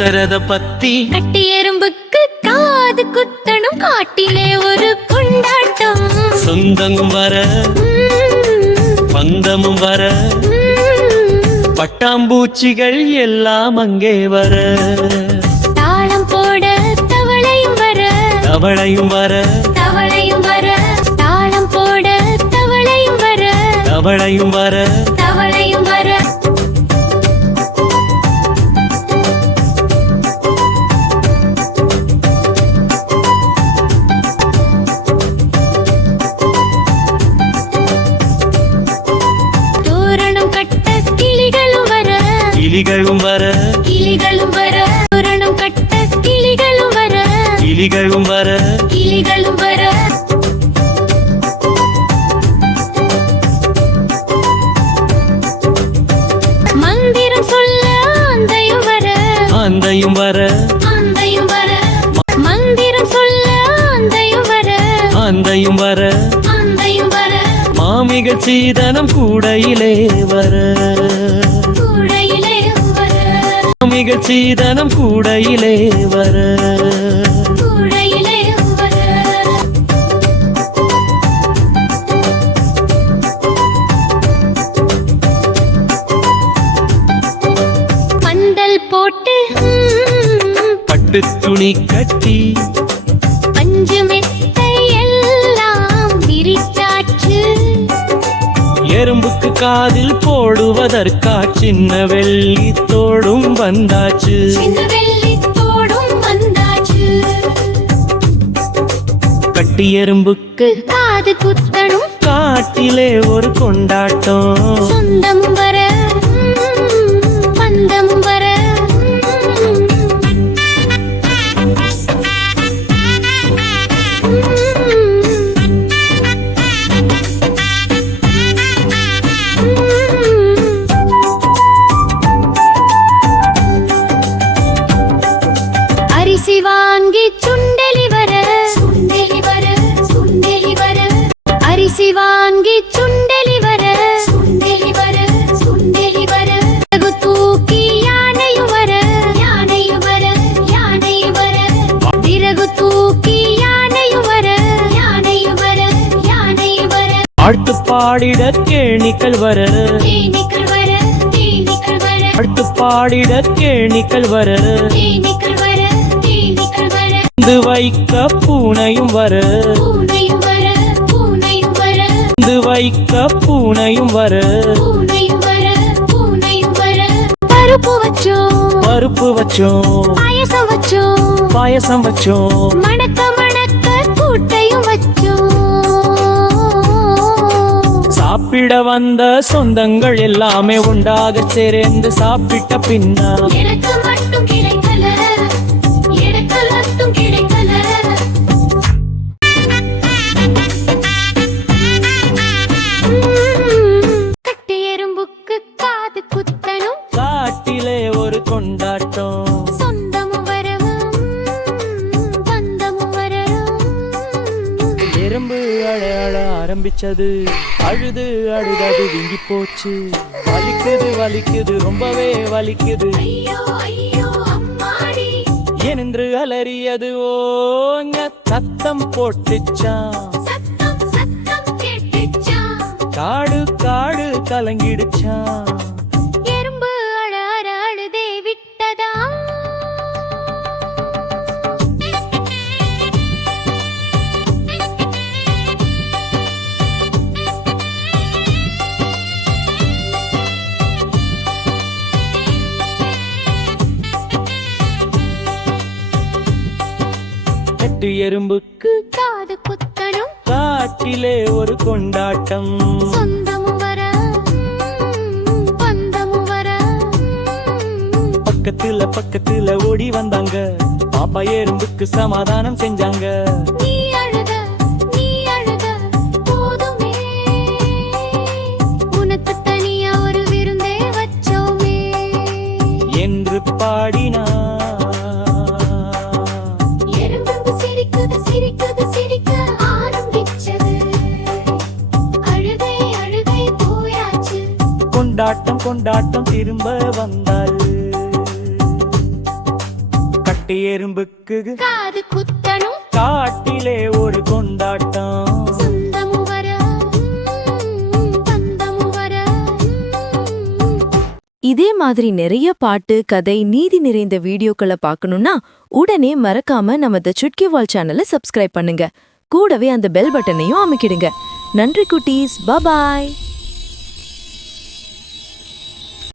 குத்துறத பத்தி கட்டி எறும்புக்கு காது குத்தணும் காட்டிலே ஒரு கொண்டாட்டம். சொந்தமும் வர பந்தமும் வர பட்டாம்பூச்சிகள் எல்லாம் அங்கே வர தாளம் போட தவளையும் வர தவளையும் வர தவளையும் வர தாளம் போட தவளையும் வர தவளையும் வர தவளையும் வர கிளிகளும் வர கிளிகளும் வர தோரணம் கட்ட கிளிகளும் வர கிளிகளும் வர கிளிகளும் வர மந்திரம் சொல்ல ஆந்தையும் வர ஆந்தையும் வர ஆந்தையும் வர மந்திரம் சொல்ல ஆந்தையும் வர ஆந்தையும் வர ஆந்தையும் வர மாமிகள் சீதனம் கூடையிலே வர மாமிகள் சீதனம் கூடையிலே வர கூடையிலே வர பந்தல் போட்டு பட்டு துணி கட்டி பஞ்சு மெத்தை எல்லாம் விரிச்சாச்சு. எறும்புக்கு காதில் போடுவதற்கா சின்ன வெள்ளி தோடும் வந்தாச்சு சின்ன வெள்ளி தோடும் வந்தாச்சு. கட்டி எறும்புக்கு காது குத்தணும் காட்டிலே ஒரு கொண்டாட்டம். சொந்தம் வர பந்தம் வர அரிசி வாங்கி சுண்டெலி வர சுண்டெலி வர சுண்டெலி வர அரிசி வாங்கி சுண்டெலி வர சுண்டெலி வர சுண்டெலி வர தூக்கி யானையும் வர யானையும் வர யானையும் வர திரகு தூக்கி யானையும் வர யானையும் வர யானையும் வர ஆழ்த்து பாடிட கேணிகள் வர தேனீக்கள் வர தேனீக்கள் வர ஆழ்த்து பாடிட கேணிகள் வர தேனீக்கள் வர தேனீக்கள் வர இது வைக்க பூனையும் வர பூனையும் வர பூனையும் வர இது வைக்க பூனையும் வர பூனையும் வர பூனையும் வர பருப்பு வச்சோம் பருப்பு வச்சோம் பாயசம் வச்சோம் பாயசம் வச்சோம் மணக்க மணக்க கூட்டையும் வச்சோம். சாப்பிட வந்த சொந்தங்கள் எல்லாமே உண்டாக சேர்ந்து சாப்பிட்ட பின்னா எனக்கு மட்டும் கிடைக்கல எனக்கு மட்டும் கிடைக்கல. கட்டி எறும்புக்கு காது குத்தணும் காட்டிலே ஒரு கொண்டாட்டம். சொந்தமும் வரவும் பந்தமும் வரவும். எறும்பு அழ அழ ஆரம்பிச்சது அழுது அழுதது விங்கி போச்சு. வலிக்குது வலிக்குது ரொம்பவே வலிக்குது ஐயோ ஐயோ அம்மாடி என்று அலறியது ஓங்க சத்தம் போட்டுச்சான். சத்தம் சத்தம் கேட்டுச்சான். காடு காடு கலங்கிடுச்சான். எறும்பு அழ அழ அழுதே விட்டதா. கட்டு எறும்புக்கு காது குத்தணும் காட்டிலே ஒரு கொண்டாட்டம். சொந்தமும் வர பந்தமும் வர பக்கத்துல பக்கத்துல ஓடி வந்தாங்க. பாப்பா எறும்புக்கு சமாதானம் செஞ்சாங்க. நீ அழுத போதுமே உனக்கு தனியா ஒரு விருந்தே வச்சோமே என்று பாடினா எறும்பு சிரிக்குது சிரிக்குது சிரிக்க ஆரம்பிச்சது. அழுகை அழுகை போயாச்சு. கொண்டாட்டம் கொண்டாட்டம் திரும்ப வந்தாள். காட்டு எறும்புக்கு காது குத்தணும் காட்டிலே ஒரு கொண்டாட்டம் சொந்தமும் வர பந்தமும் வர இதே மாதிரி நிறைய பாட்டு கதை நீதி நிறைந்த வீடியோக்களை பார்க்கணும்னா உடனே மறக்காம நம்ம தி சுட்கி வால் சேனலை சப்ஸ்கிரைப் பண்ணுங்க. கூடவே அந்த பெல் பட்டனையும் அமுக்கிடுங்க. நன்றி குட்டீஸ், பபாய்.